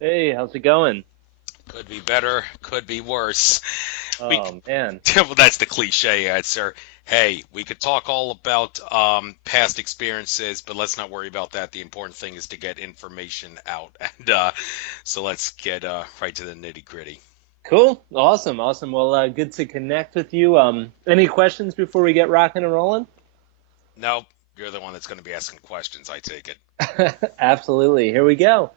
Hey, how's it going? Could be better, could be worse. We Oh man. well, that's the cliche answer. Hey, we could talk all about past experiences, but let's not worry about that. The important thing is to get information out, and so let's get right to the nitty gritty. Cool. Awesome. Awesome. Well, good to connect with you. Any questions before we get rocking and rolling? No, you're the one that's going to be asking questions. I take it. Absolutely. Here we go.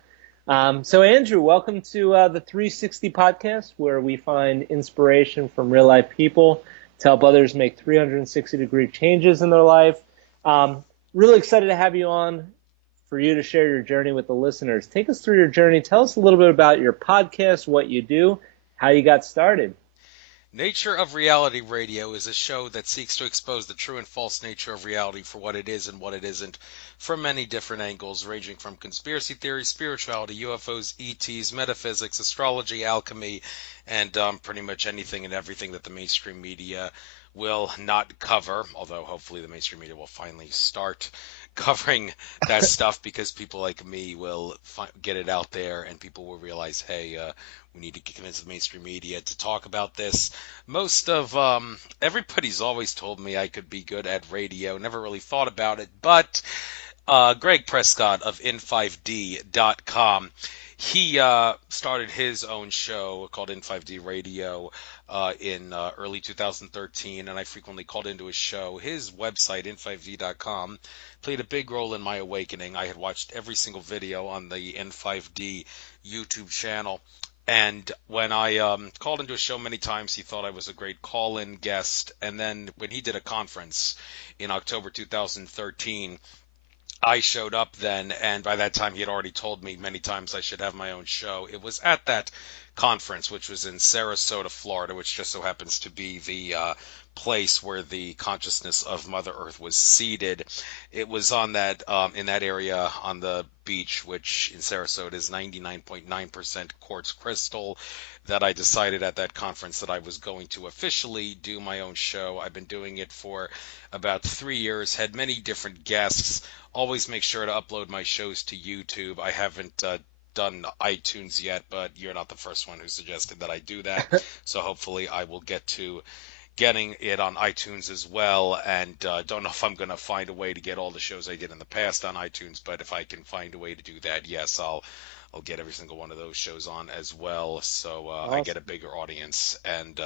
So Andrew, welcome to the 360 podcast, where we find inspiration from real life people to help others make 360-degree changes in their life. Um, Really excited to have you on for you to share your journey with the listeners. Take us through your journey. Tell us a little bit about your podcast, what you do, how you got started. Nature of Reality Radio is a show that seeks to expose the true and false nature of reality for what it is and what it isn't from many different angles, ranging from conspiracy theories, spirituality, UFOs, ETs, metaphysics, astrology, alchemy, and pretty much anything and everything that the mainstream media will not cover, although hopefully the mainstream media will finally start covering that stuff because people like me will get it out there and people will realize, hey, we need to convince the mainstream media to talk about this. Most of everybody's always told me I could be good at radio. Never really thought about it, but Greg Prescott of N5D.com. He started his own show called N5D Radio in early 2013, and I frequently called into his show. His website, N5D.com, played a big role in my awakening. I had watched every single video on the N5D YouTube channel. And when I called into a show many times, he thought I was a great call in guest. And then when he did a conference in October 2013, I showed up then, and by that time he had already told me many times I should have my own show. It was at that conference, which was in Sarasota, Florida, which just so happens to be the place where the consciousness of Mother Earth was seated. It was on that in that area on the beach, which in Sarasota is 99.9% quartz crystal. That I decided at that conference that I was going to officially do my own show. I've been doing it for about 3 years, had many different guests. Always make sure to upload my shows to YouTube. I haven't done iTunes yet, but you're not the first one who suggested that I do that. So hopefully I will get to getting it on iTunes as well. And don't know if I'm going to find a way to get all the shows I did in the past on iTunes, but if I can find a way to do that, yes, I'll get every single one of those shows on as well. So I get a Awesome. bigger audience and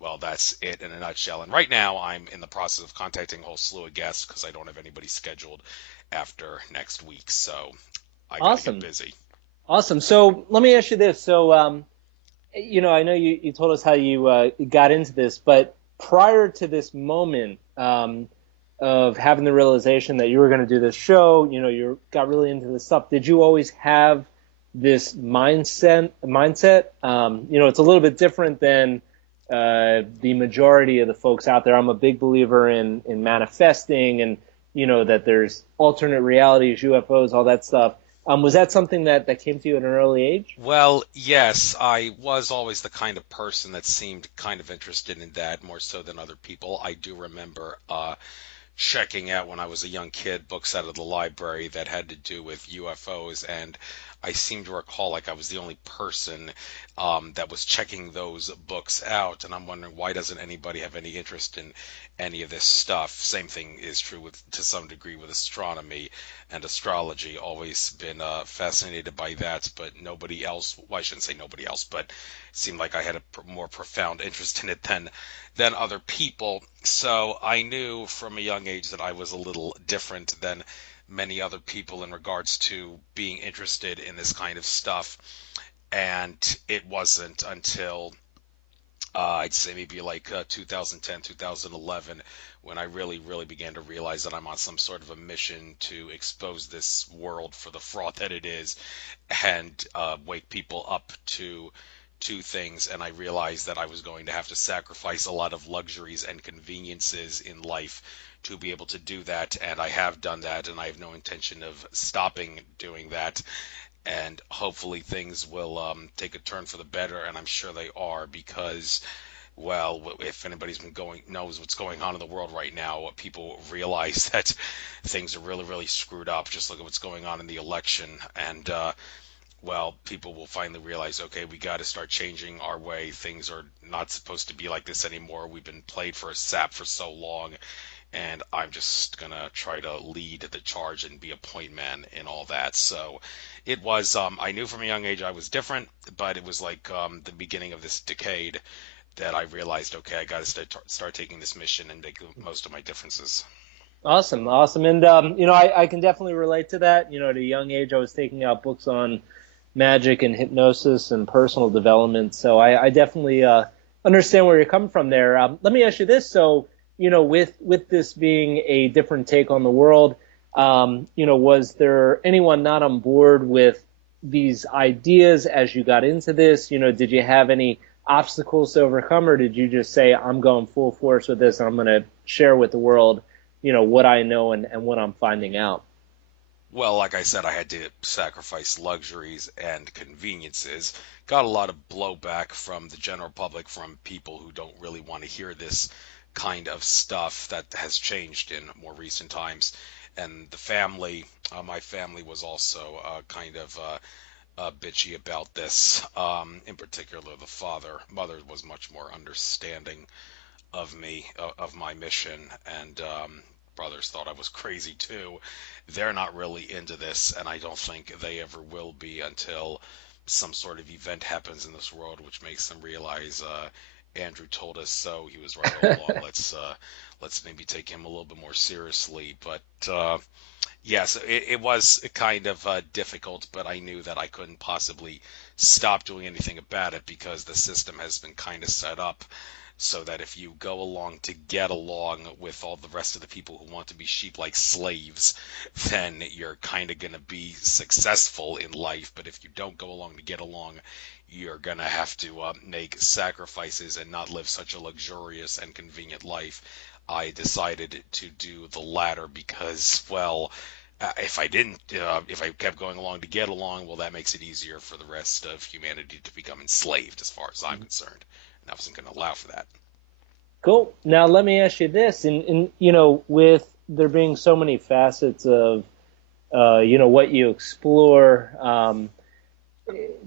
well, that's it in a nutshell. And right now, I'm in the process of contacting a whole slew of guests because I don't have anybody scheduled after next week. So I got to get Awesome. busy. Awesome. So let me ask you this. I know you told us how you got into this, but prior to this moment of having the realization that you were going to do this show, you got really into this stuff. Did you always have this mindset? It's a little bit different than the majority of the folks out there. I'm a big believer in manifesting and that there's alternate realities, UFOs, all that stuff. Was that something that came to you at an early age? Well, yes, I was always the kind of person that seemed kind of interested in that more so than other people. I do remember checking out when I was a young kid books out of the library that had to do with UFOs, and I seem to recall like I was the only person that was checking those books out, and I'm wondering why doesn't anybody have any interest in any of this stuff? Same thing is true with to some degree with astronomy and astrology. Always been fascinated by that, but nobody else. Well, I shouldn't say nobody else, but it seemed like I had a more profound interest in it than other people. So I knew from a young age that I was a little different than many other people in regards to being interested in this kind of stuff. And it wasn't until I'd say maybe like 2010, 2011, when I really began to realize that I'm on some sort of a mission to expose this world for the fraud that it is and wake people up to two things. And I realized that I was going to have to sacrifice a lot of luxuries and conveniences in life to be able to do that. And I have done that, and I have no intention of stopping doing that. And hopefully things will take a turn for the better, and I'm sure they are because, well, if anybody's been going knows what's going on in the world right now, people realize that things are really screwed up. Just look at what's going on in the election, and well, people will finally realize, okay, we got to start changing our way. Things are not supposed to be like this anymore. We've been played for a sap for so long, and I'm just gonna try to lead the charge and be a point man in all that. So it was, I knew from a young age I was different, but it was like the beginning of this decade that I realized, okay, I got to start taking this mission and make the most of my differences. Awesome, awesome. And I can definitely relate to that. At a young age, I was taking out books on magic and hypnosis and personal development. So I definitely understand where you're coming from there. Let me ask you this. So, with this being a different take on the world, was there anyone not on board with these ideas as you got into this? Did you have any obstacles to overcome, or did you just say, I'm going full force with this and I'm going to share with the world, what I know and what I'm finding out? Well, like I said, I had to sacrifice luxuries and conveniences. Got a lot of blowback from the general public, from people who don't really want to hear this kind of stuff that has changed in more recent times. And the family, my family was also kind of bitchy about this. In particular, the father. Mother was much more understanding of me, of my mission, and brothers thought I was crazy too. They're not really into this, and I don't think they ever will be until some sort of event happens in this world which makes them realize Andrew told us so. He was right all along. Let's maybe take him a little bit more seriously. But yes, it was kind of difficult, but I knew that I couldn't possibly stop doing anything about it because the system has been kind of set up so that if you go along to get along with all the rest of the people who want to be sheep like slaves, then you're kind of going to be successful in life. But if you don't go along to get along, you're going to have to make sacrifices and not live such a luxurious and convenient life. I decided to do the latter because, well, if I kept going along to get along, well, that makes it easier for the rest of humanity to become enslaved, as far as I'm concerned. And I wasn't going to allow for that. Cool. Now let me ask you this, with there being so many facets of what you explore,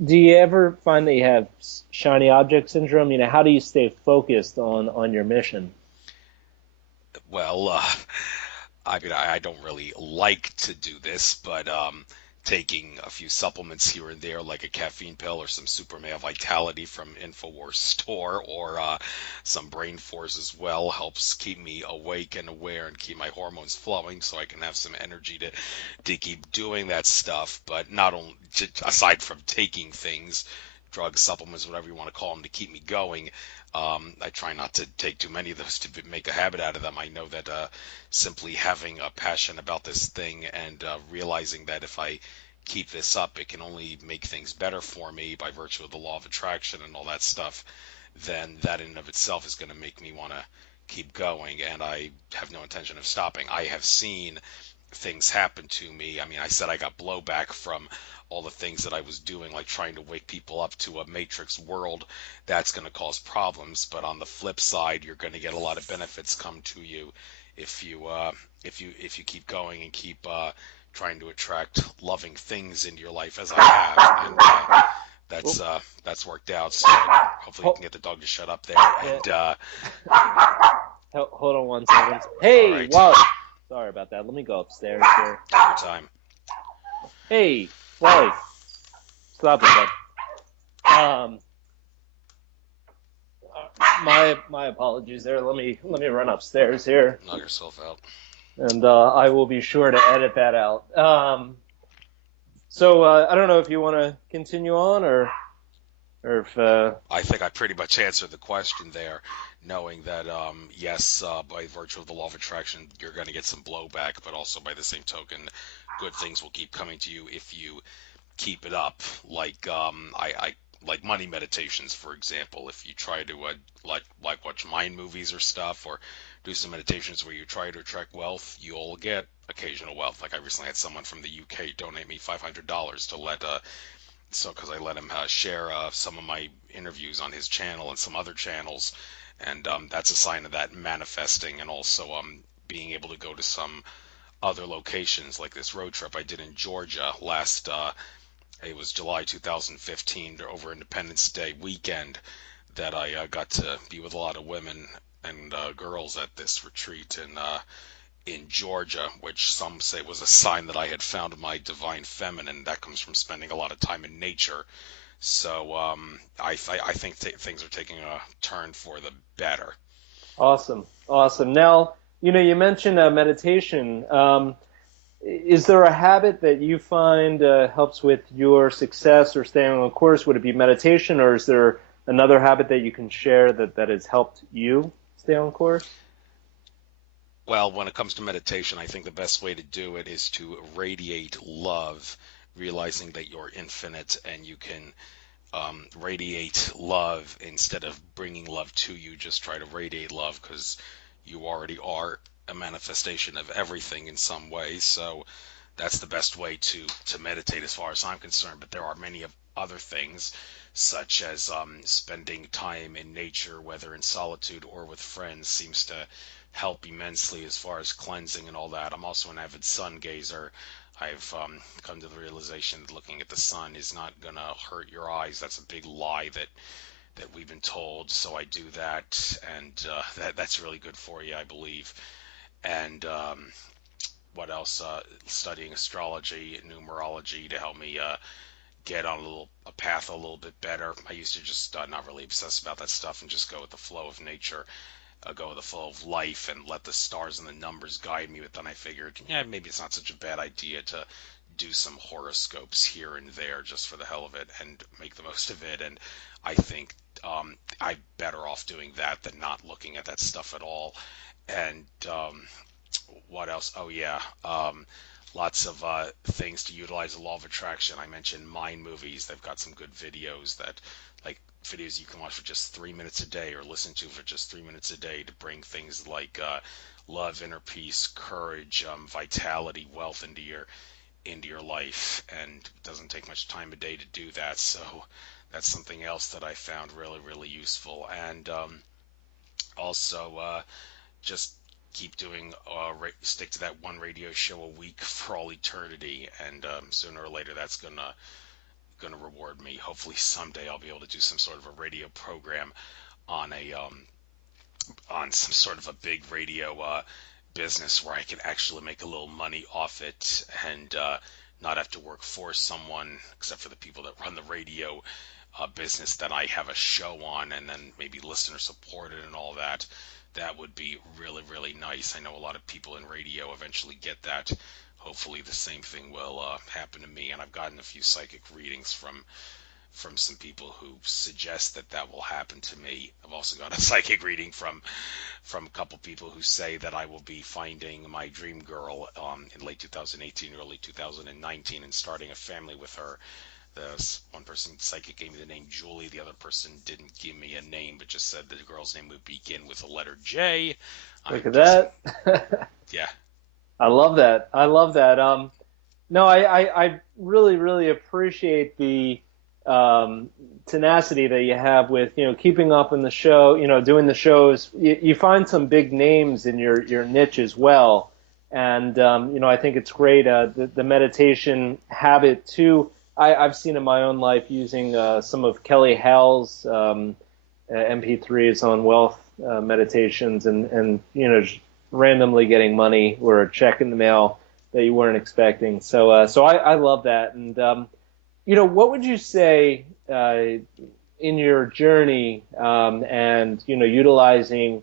do you ever find that you have shiny object syndrome? How do you stay focused on your mission? Well, I mean, I don't really like to do this, but taking a few supplements here and there, like a caffeine pill or some super male vitality from Infowars store, or some Brain Force as well, helps keep me awake and aware and keep my hormones flowing, so I can have some energy to keep doing that stuff. But not only aside from taking things, drugs, supplements, whatever you want to call them, to keep me going. I try not to take too many of those to make a habit out of them. I know that simply having a passion about this thing and realizing that if I keep this up, it can only make things better for me by virtue of the law of attraction and all that stuff, then that in and of itself is going to make me want to keep going. And I have no intention of stopping. I have seen things happen to me. I mean, I said I got blowback from all the things that I was doing, like trying to wake people up to a matrix world. That's going to cause problems. But on the flip side, you're going to get a lot of benefits come to you if you keep going and keep trying to attract loving things into your life, as I have. And Well, that's worked out. So hopefully you ho- can get the dog to shut up there. yeah, And hold on one second. all Hey, right, Wally. Sorry about that. Let me go upstairs here. take your time. Hey, Wally. Stop it, bud. My apologies there. Let me run upstairs here, Knock yourself out. and I will be sure to edit that out. So I don't know if you want to continue on, or if I think I pretty much answered the question there, knowing that, yes, by virtue of the law of attraction, you're going to get some blowback, but also by the same token, good things will keep coming to you if you keep it up. Like, I like money meditations, for example. If you try to like watch mind movies or stuff, or do some meditations where you try to attract wealth, you'll get occasional wealth. Like I recently had someone from the UK donate me $500 to let because I let him share some of my interviews on his channel and some other channels, and that's a sign of that manifesting, and also being able to go to some other locations, like this road trip I did in Georgia last it was July 2015 over Independence Day weekend that I got to be with a lot of women and girls at this retreat in Georgia, which some say was a sign that I had found my divine feminine. That comes from spending a lot of time in nature. So I think things are taking a turn for the better. Awesome, awesome. Now, you mentioned meditation. Is there a habit that you find helps with your success or staying on course? Would it be meditation, or is there another habit that you can share that has helped you stay on course? Well, when it comes to meditation, I think the best way to do it is to radiate love, realizing that you're infinite and you can radiate love instead of bringing love to you. Just try to radiate love because you already are a manifestation of everything in some way. So that's the best way to meditate as far as I'm concerned. But there are many of other things, such as spending time in nature, whether in solitude or with friends, seems to help immensely as far as cleansing and all that. I'm also an avid sun gazer. I've come to the realization that looking at the sun is not going to hurt your eyes. That's a big lie that we've been told. So I do that, and that's really good for you, I believe. And what else? Studying astrology, numerology to help me get on a path a little bit better. I used to just not really obsess about that stuff and just go with the flow of nature, go with the flow of life, and let the stars and the numbers guide me. But then I figured, yeah, maybe it's not such a bad idea to do some horoscopes here and there just for the hell of it and make the most of it. And I think I'm better off doing that than not looking at that stuff at all. And what else? Oh yeah, lots of things to utilize the law of attraction. I mentioned Mind Movies. They've got some good videos like videos you can watch for just 3 minutes a day or listen to for just 3 minutes a day to bring things like love, inner peace, courage, vitality, wealth into your life. And it doesn't take much time a day to do that. So that's something else that I found really, really useful. And also just keep doing stick to that one radio show a week for all eternity, and sooner or later that's gonna reward me. Hopefully someday I'll be able to do some sort of a radio program on a on some sort of a big radio business where I can actually make a little money off it, and not have to work for someone except for the people that run the radio business that I have a show on, and then maybe listener supported and all that. That would be really, really nice. I know a lot of people in radio eventually get that. Hopefully the same thing will happen to me. And I've gotten a few psychic readings from some people who suggest that that will happen to me. I've also got a psychic reading from a couple people who say that I will be finding my dream girl in late 2018, early 2019, and starting a family with her. The one person psychic gave me the name Julie. The other person didn't give me a name, but just said the girl's name would begin with the letter J. Look I'm at guessing, that. yeah. I love that. I love that. No, I really, really appreciate the tenacity that you have with, keeping up in the show, doing the shows. You find some big names in your niche as well. And, I think it's great. The meditation habit too. I've seen in my own life using some of Kelly Howell's MP3s on wealth meditations, and just randomly getting money or a check in the mail that you weren't expecting. So I love that. And what would you say in your journey, and utilizing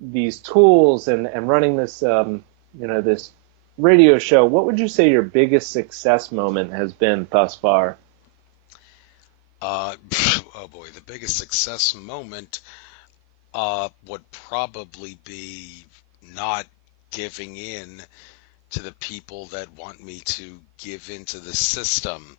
these tools and running this this radio show? What would you say your biggest success moment has been thus far? Uh, oh boy, the biggest success moment would probably be not giving in to the people that want me to give into the system.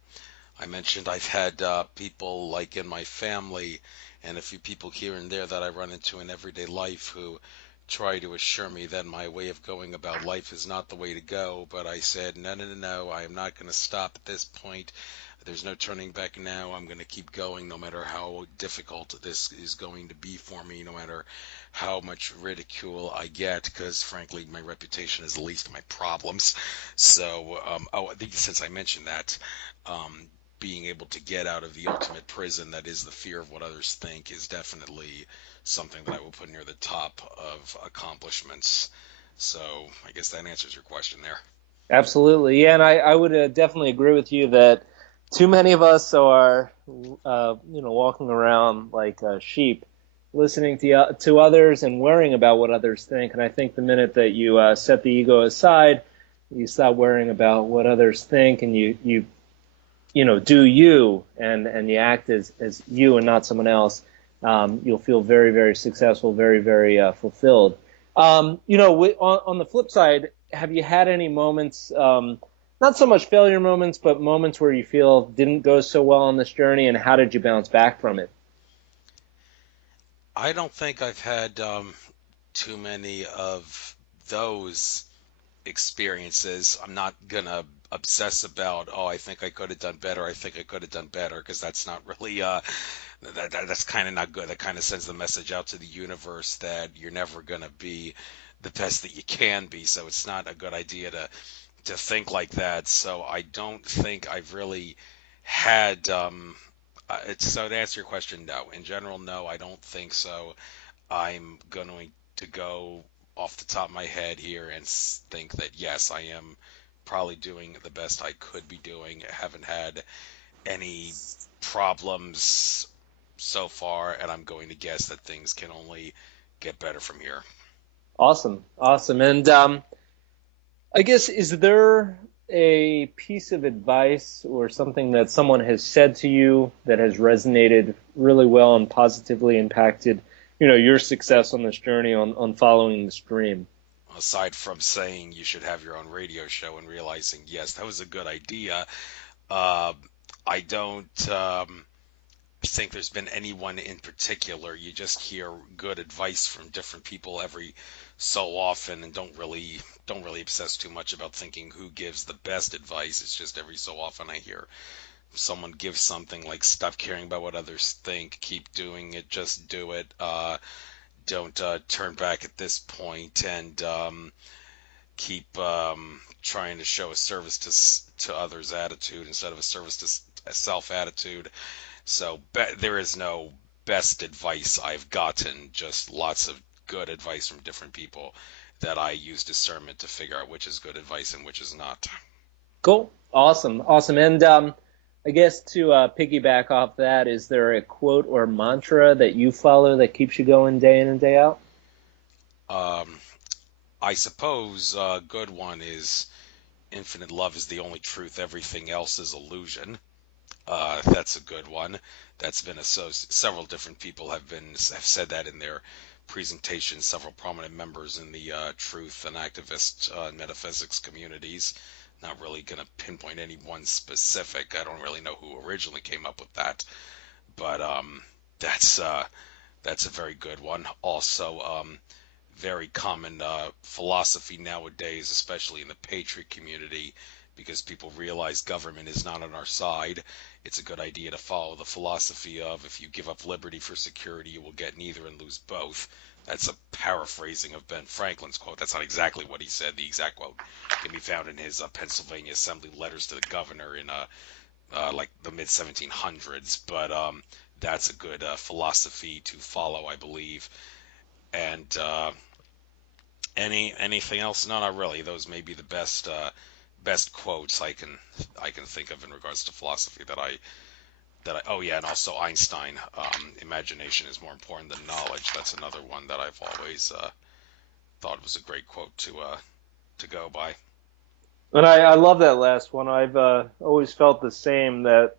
I mentioned I've had people like in my family and a few people here and there that I run into in everyday life who try to assure me that my way of going about life is not the way to go. But I said, no, no, no, no, I am not going to stop at this point. There's no turning back now. I'm going to keep going no matter how difficult this is going to be for me, no matter how much ridicule I get, because frankly, my reputation is the least of my problems. So, I think since I mentioned that, being able to get out of the ultimate prison that is the fear of what others think is definitely something that I will put near the top of accomplishments. So I guess that answers your question there. Absolutely. Yeah, and I would definitely agree with you that too many of us are, walking around like sheep, listening to others and worrying about what others think. And I think the minute that you set the ego aside, you stop worrying about what others think, and you do you, and you act as you and not someone else. You'll feel very, very successful, very, very fulfilled. On the flip side, have you had any moments, not so much failure moments, but moments where you feel didn't go so well on this journey, and how did you bounce back from it? I don't think I've had too many of those experiences. I'm not gonna obsess about, oh, I think I could have done better. I think I could have done better, because that's not really that's kind of not good. That kind of sends the message out to the universe that you're never gonna be the best that you can be. So it's not a good idea to think like that. So I don't think I've really had so to answer your question, no. In general, no, I don't think so. I'm going to go off the top of my head here and think that yes, I am probably doing the best I could be doing. I haven't had any problems so far, and I'm going to guess that things can only get better from here. Awesome, awesome. And I guess, is there a piece of advice or something that someone has said to you that has resonated really well and positively impacted, your success on this journey on following this dream? Aside from saying you should have your own radio show and realizing, yes, that was a good idea, uh, I don't think there's been anyone in particular. You just hear good advice from different people every so often, and don't really obsess too much about thinking who gives the best advice. It's just every so often I hear someone give something like, stop caring about what others think, keep doing it, just do it, don't turn back at this point, and keep trying to show a service to others attitude instead of a service to self attitude. So there is no best advice I've gotten, just lots of good advice from different people that I use discernment to figure out which is good advice and which is not. Cool. Awesome. Awesome. And I guess to piggyback off that, is there a quote or mantra that you follow that keeps you going day in and day out? Um, I suppose a good one is infinite love is the only truth, everything else is illusion. That's a good one. That's been several different people have said that in their presentations. Several prominent members in the truth and activist metaphysics communities. Not really going to pinpoint any one specific. I don't really know who originally came up with that, but that's uh, that's a very good one. Also, very common philosophy nowadays, especially in the patriot community, because people realize government is not on our side. It's a good idea to follow the philosophy of, if you give up liberty for security, you will get neither and lose both. That's a paraphrasing of Ben Franklin's quote. That's not exactly what he said. The exact quote can be found in his Pennsylvania Assembly letters to the governor in like the mid 1700s. But that's a good philosophy to follow, I believe. And anything else? No, not really. Those may be the best quotes I can think of in regards to philosophy that I oh yeah, and also Einstein. Imagination is more important than knowledge. That's another one that I've always thought was a great quote to go by. And I love that last one. I've always felt the same, that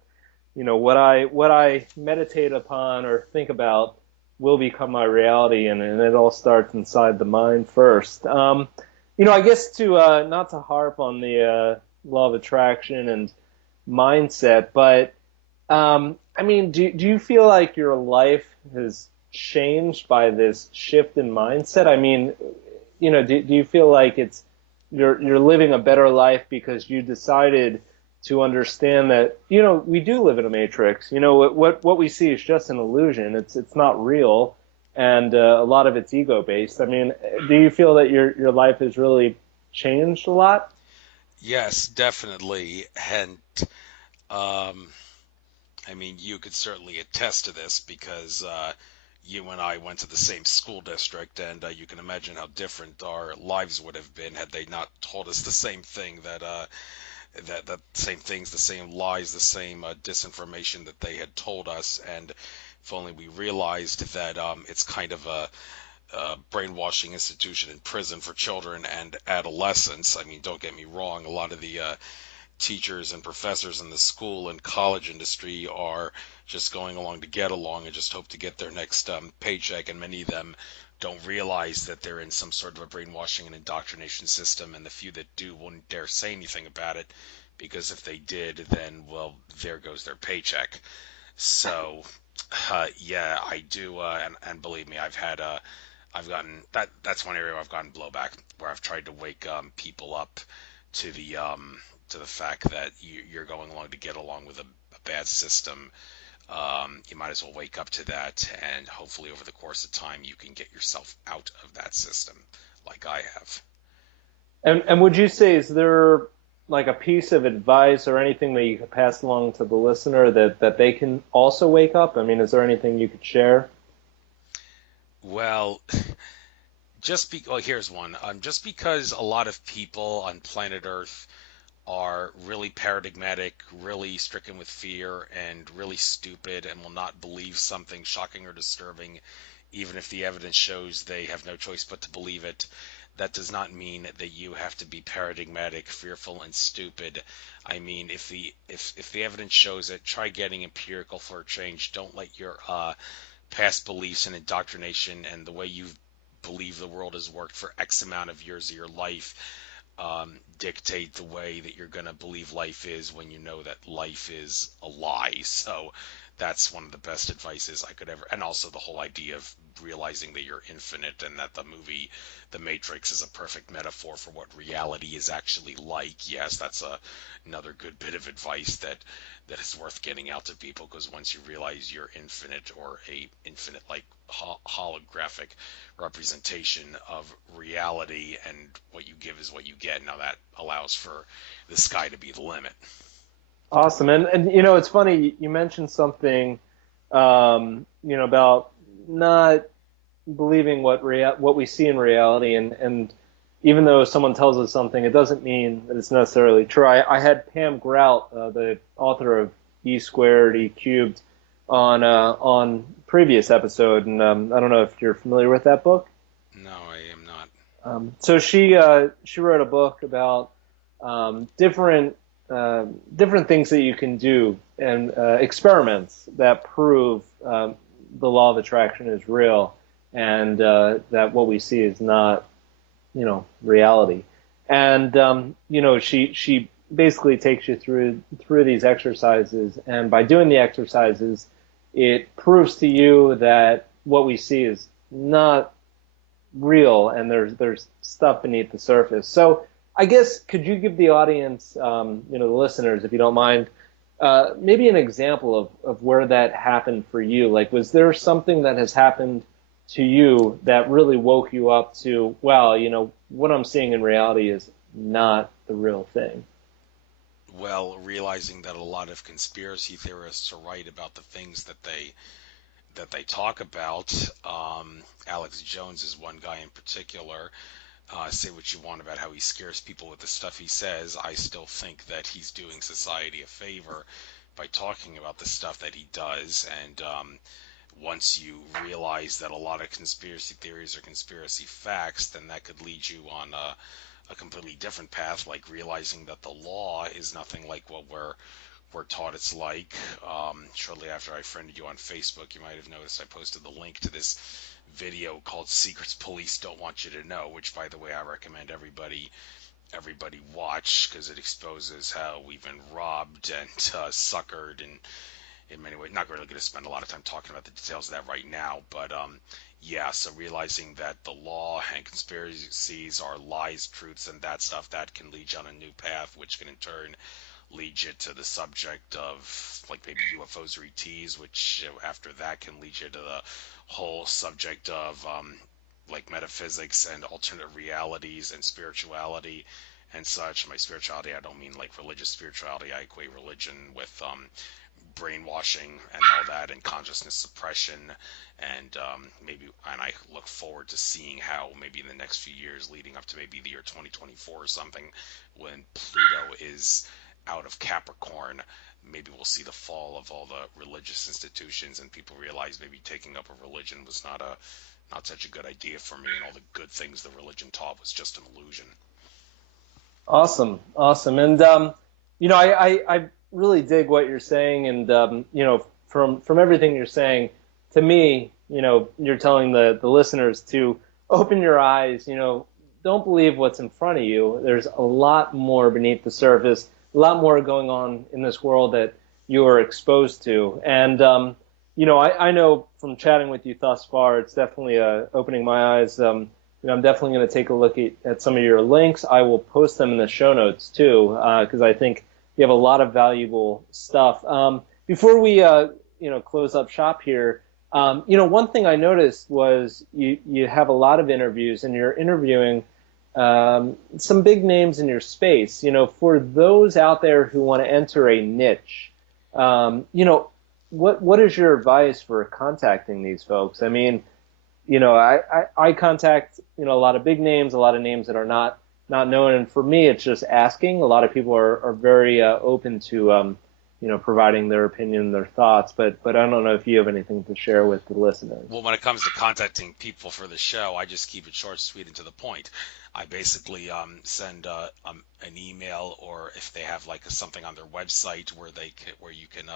what I meditate upon or think about will become my reality, and it all starts inside the mind first. I guess to not to harp on the law of attraction and mindset, but I mean, do you feel like your life has changed by this shift in mindset? I mean, do you feel like you're living a better life because you decided to understand that, we do live in a matrix. What we see is just an illusion. It's not real, and a lot of it's ego based. I mean, do you feel that your life has really changed a lot? Yes, definitely. And Um, I mean, you could certainly attest to this because you and I went to the same school district, and you can imagine how different our lives would have been had they not told us the same thing that same things, the same lies, the same disinformation that they had told us. And if only we realized that it's kind of a brainwashing institution in prison for children and adolescents. I mean, don't get me wrong, a lot of the teachers and professors in the school and college industry are just going along to get along and just hope to get their next paycheck, and many of them don't realize that they're in some sort of a brainwashing and indoctrination system, and the few that do wouldn't dare say anything about it, because if they did, then, well, there goes their paycheck. So, yeah, I do, and believe me, I've gotten that's one area where I've gotten blowback, where I've tried to wake people up to the fact that you're going along to get along with a bad system. You might as well wake up to that, and hopefully over the course of time you can get yourself out of that system, like I have. And would you say, is there like a piece of advice or anything that you could pass along to the listener that they can also wake up? I mean, is there anything you could share? Well, here's one. Just because a lot of people on planet Earth are really paradigmatic, really stricken with fear, and really stupid, and will not believe something shocking or disturbing, even if the evidence shows they have no choice but to believe it. That does not mean that you have to be paradigmatic, fearful, and stupid. I mean, if the evidence shows it, try getting empirical for a change. Don't let your past beliefs and indoctrination and the way you believe the world has worked for X amount of years of your life dictate the way that you're going to believe life is, when you know that life is a lie. So that's one of the best advices I could ever. And also the whole idea of realizing that you're infinite, and that the movie The Matrix is a perfect metaphor for what reality is actually like. Yes, that's another good bit of advice that is worth getting out to people, because once you realize you're infinite, or a infinite like holographic representation of reality, and what you give is what you get, now that allows for the sky to be the limit. Awesome. And it's funny you mentioned something, about not believing what we see in reality, and even though someone tells us something, it doesn't mean that it's necessarily true. I had Pam Grout, the author of E Squared, E Cubed, on previous episode, and I don't know if you're familiar with that book. No, I am not. So she wrote a book about different different things that you can do, and experiments that prove the law of attraction is real, and that what we see is not, reality. And she basically takes you through these exercises, and by doing the exercises, it proves to you that what we see is not real, and there's stuff beneath the surface. So I guess, could you give the audience, the listeners, if you don't mind, maybe an example of where that happened for you? Like, was there something that has happened to you that really woke you up to, wow, what I'm seeing in reality is not the real thing? Well, realizing that a lot of conspiracy theorists are right about the things that they talk about. Alex Jones is one guy in particular. Say what you want about how he scares people with the stuff he says. I still think that he's doing society a favor by talking about the stuff that he does. And once you realize that a lot of conspiracy theories are conspiracy facts, then that could lead you on a completely different path, like realizing that the law is nothing like what we're taught it's like. Shortly after I friended you on Facebook, you might have noticed I posted the link to this video called "Secrets Police Don't Want You to Know," which, by the way, I recommend everybody watch, because it exposes how we've been robbed and suckered, and in many ways. Not really going to spend a lot of time talking about the details of that right now, but yeah. So realizing that the law and conspiracies are lies, truths, and that stuff, that can lead you on a new path, which can in turn lead you to the subject of like maybe UFOs or ETs, which after that can lead you to the whole subject of like metaphysics and alternate realities and spirituality, and such. My spirituality, I don't mean like religious spirituality. I equate religion with brainwashing and all that, and consciousness suppression, and and I look forward to seeing how maybe in the next few years leading up to maybe the year 2024 or something, when Pluto is out of Capricorn, maybe we'll see the fall of all the religious institutions, and people realize maybe taking up a religion was not such a good idea for me, and all the good things the religion taught was just an illusion. Awesome, awesome, and I really dig what you're saying, and from everything you're saying, to me, you're telling the listeners to open your eyes. Don't believe what's in front of you. There's a lot more beneath the surface, a lot more going on in this world that you are exposed to, and I know from chatting with you thus far, it's definitely opening my eyes. I'm definitely going to take a look at some of your links. I will post them in the show notes too, because I think you have a lot of valuable stuff. Before we, close up shop here, one thing I noticed was you have a lot of interviews, and you're interviewing some big names in your space. For those out there who want to enter a niche, what is your advice for contacting these folks? I mean, I contact, a lot of big names, a lot of names that are not known. And for me, it's just asking. A lot of people are very open to, providing their opinion, their thoughts. But I don't know if you have anything to share with the listeners. Well, when it comes to contacting people for the show, I just keep it short, sweet, and to the point. I basically send an email, or if they have like something on their website where you can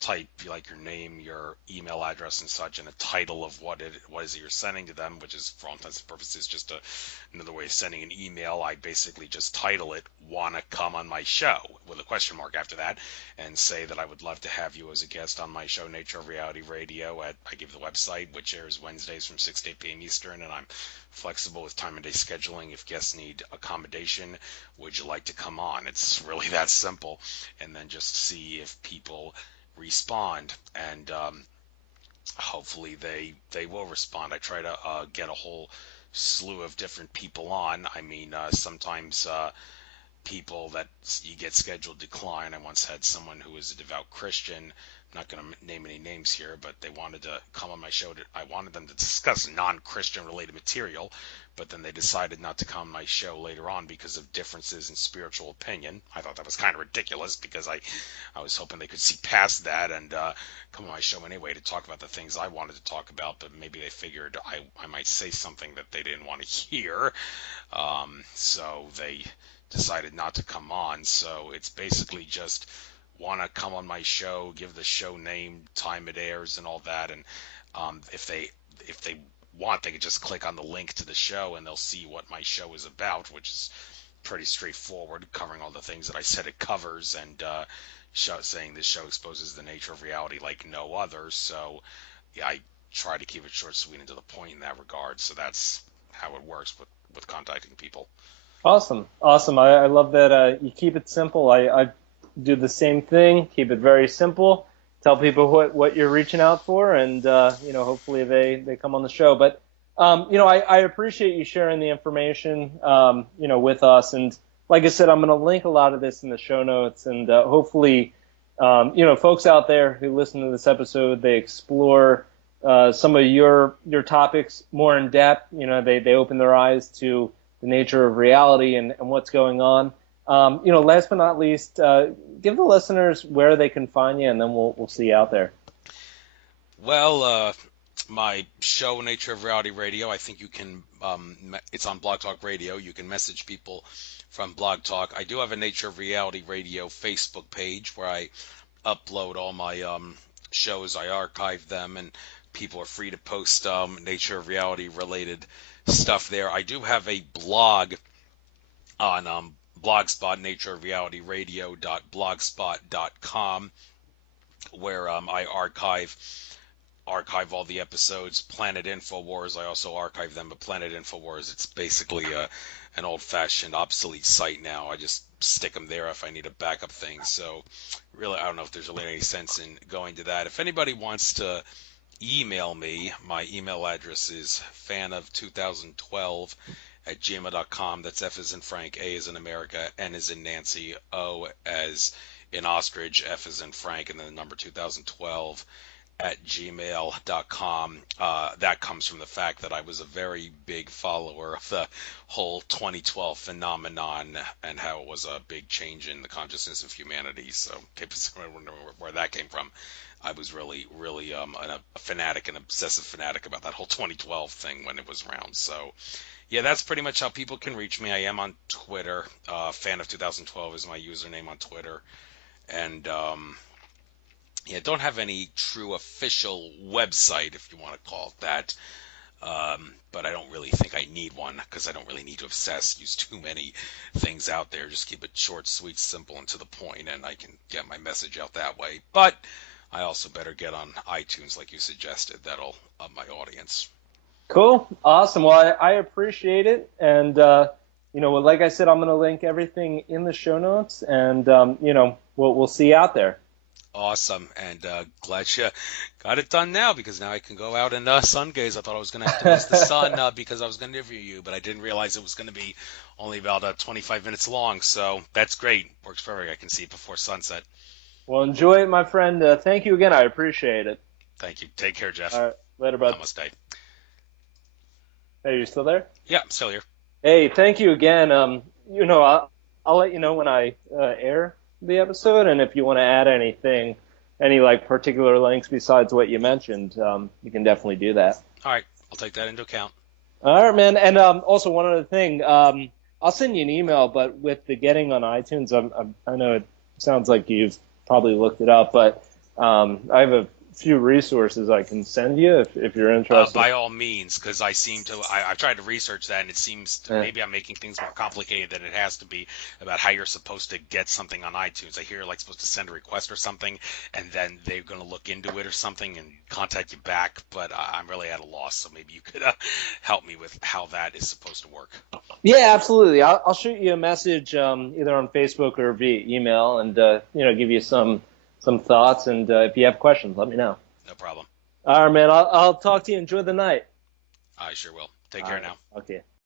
type like your name, your email address, and such, and a title of what is it you're sending to them, which is for all intents and purposes just another way of sending an email. I basically just title it "Wanna come on my show" with a question mark after that, and say that I would love to have you as a guest on my show, Nature of Reality Radio. I give the website, which airs Wednesdays from 6 to 8 p.m. Eastern, and I'm flexible with time and day scheduling. If guests need accommodation, would you like to come on? It's really that simple, and then just see if people respond, and hopefully they will respond. I try to get a whole slew of different people on. I mean, sometimes people that you get scheduled decline. I once had someone who was a devout Christian. I'm not going to name any names here, but they wanted to come on my show. I wanted them to discuss non-Christian related material, but then they decided not to come on my show later on because of differences in spiritual opinion. I thought that was kind of ridiculous, because I was hoping they could see past that and come on my show anyway to talk about the things I wanted to talk about, but maybe they figured I might say something that they didn't want to hear, so they decided not to come on. So it's basically just want to come on my show, give the show name, time it airs, and all that. And if they want, they could just click on the link to the show, and they'll see what my show is about, which is pretty straightforward, covering all the things that I said it covers, and saying this show exposes the nature of reality like no other. So yeah, I try to keep it short, sweet, and to the point in that regard. So that's how it works with contacting people. Awesome, awesome. I love that you keep it simple. I do the same thing. Keep it very simple. Tell people what you're reaching out for, and hopefully they come on the show. But I appreciate you sharing the information with us. And like I said, I'm going to link a lot of this in the show notes, and hopefully folks out there who listen to this episode, they explore some of your topics more in depth. They open their eyes to the nature of reality and what's going on. Last but not least, give the listeners where they can find you, and then we'll see you out there. Well, my show, Nature of Reality Radio, I think you can, it's on Blog Talk Radio. You can message people from Blog Talk. I do have a Nature of Reality Radio Facebook page where I upload all my shows. I archive them, and people are free to post Nature of Reality related stuff there. I do have a blog on Blogspot, natureofrealityradio.blogspot.com, where I archive all the episodes. Planet Infowars, I also archive them, but Planet Infowars, it's basically an old-fashioned, obsolete site now. I just stick them there if I need a backup thing. So really, I don't know if there's really any sense in going to that. If anybody wants to email me, my email address is fanof2012 at gmail.com. That's F as in Frank, A as in America, N as in Nancy, O as in Ostrich, F as in Frank, and then the number 2012 at gmail.com. That comes from the fact that I was a very big follower of the whole 2012 phenomenon and how it was a big change in the consciousness of humanity. So, where that came from. I was really, really a fanatic, an obsessive fanatic about that whole 2012 thing when it was around. So, yeah, that's pretty much how people can reach me. I am on Twitter. Fan of 2012 is my username on Twitter. And, yeah, don't have any true official website, if you want to call it that. But I don't really think I need one because I don't really need to use too many things out there. Just keep it short, sweet, simple, and to the point, and I can get my message out that way. But I also better get on iTunes like you suggested. That'll up my audience. Cool. Awesome. Well, I appreciate it. And, well, like I said, I'm going to link everything in the show notes, and, we'll see you out there. Awesome, and glad you got it done now, because now I can go out and sun gaze. I thought I was going to have to miss the sun because I was going to interview you, but I didn't realize it was going to be only about 25 minutes long, so that's great. Works perfect. I can see it before sunset. Well, enjoy it, my friend. Thank you again. I appreciate it. Thank you. Take care, Geoff. All right. Later, bud. Namaste. Hey, you still there? Yeah, I'm still here. Hey, thank you again. I'll let you know when I air the episode, and if you want to add anything, any like particular links besides what you mentioned, you can definitely do that. All right, I'll take that into account. All right, man. And also one other thing, I'll send you an email, but with the getting on iTunes, I know it sounds like you've probably looked it up, but I have a few resources I can send you if you're interested. By all means, because I've tried to research that, and it seems maybe I'm making things more complicated than it has to be about how you're supposed to get something on iTunes. I hear you're like supposed to send a request or something, and then they're going to look into it or something and contact you back, but I'm really at a loss, so maybe you could help me with how that is supposed to work. Yeah, absolutely. I'll shoot you a message either on Facebook or via email, and give you some thoughts, and if you have questions, let me know. No problem. All right, man. I'll talk to you. Enjoy the night. I sure will. Take care now. Okay.